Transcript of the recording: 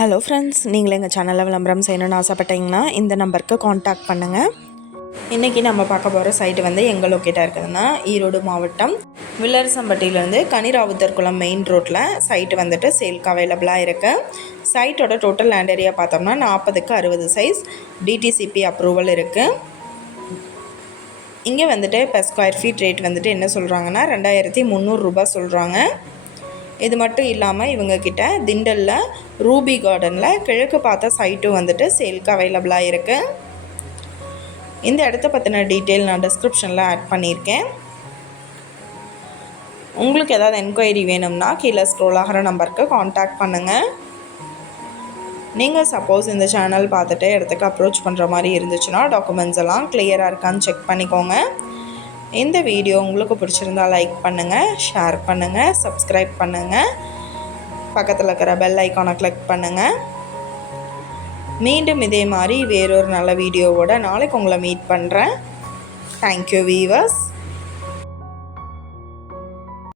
Hello friends, நீங்கள் எங்கள் சேனலில் விளம்பரம் செய்யணும்னு ஆசைப்பட்டீங்கன்னா இந்த நம்பருக்கு காண்டாக்ட் பண்ணுங்கள். இன்றைக்கி நம்ம பார்க்க போகிற சைட்டு வந்து எங்கே லொக்கேட்டாக இருக்குதுன்னா ஈரோடு மாவட்டம் வில்லரசம்பட்டியிலேருந்து கனிராவுத்தர்குளம் மெயின் ரோட்டில் சைட்டு வந்துட்டு சேல்க்கு அவைலபிளாக இருக்குது. சைட்டோட டோட்டல் லேண்ட் ஏரியா பார்த்தோம்னா 40க்கு 60 சைஸ் டிடிசிபி அப்ரூவல் இருக்குது. இங்கே வந்துட்டு இப்போ ஸ்கொயர் ஃபீட் ரேட் வந்துட்டு என்ன சொல்கிறாங்கன்னா 2300 ரூபாய் சொல்கிறாங்க. இது மட்டும் இல்லாமல் இவங்கக்கிட்ட திண்டலில் ரூபி கார்டனில் கிழக்கு பார்த்த சைட்டும் வந்துட்டு சேல்க்கு அவைலபிளாக இருக்குது. இந்த இடத்த பற்றின டீட்டெயில் நான் டிஸ்கிரிப்ஷனில் ஆட் பண்ணியிருக்கேன். உங்களுக்கு ஏதாவது என்கொயரி வேணும்னா கீழே ஸ்க்ரோல் ஆகிற நம்பருக்கு காண்டாக்ட் பண்ணுங்கள். நீங்கள் சப்போஸ் இந்த சேனல் பார்த்துட்டு இடத்துக்கு அப்ரோச் பண்ணுற மாதிரி இருந்துச்சுன்னா டாக்குமெண்ட்ஸ் எல்லாம் கிளியராக இருக்கான்னு செக் பண்ணிக்கோங்க. இந்த வீடியோ உங்களுக்கு பிடிச்சிருந்தால் லைக் பண்ணுங்கள், ஷேர் பண்ணுங்கள், சப்ஸ்கிரைப் பண்ணுங்கள், பக்கத்தில் இருக்கிற பெல் ஐக்கானை கிளிக் பண்ணுங்கள். மீண்டும் இதே மாதிரி வேறொரு நல்ல வீடியோவோட நாளைக்கு உங்களை மீட் பண்ணுறேன். Thank you viewers.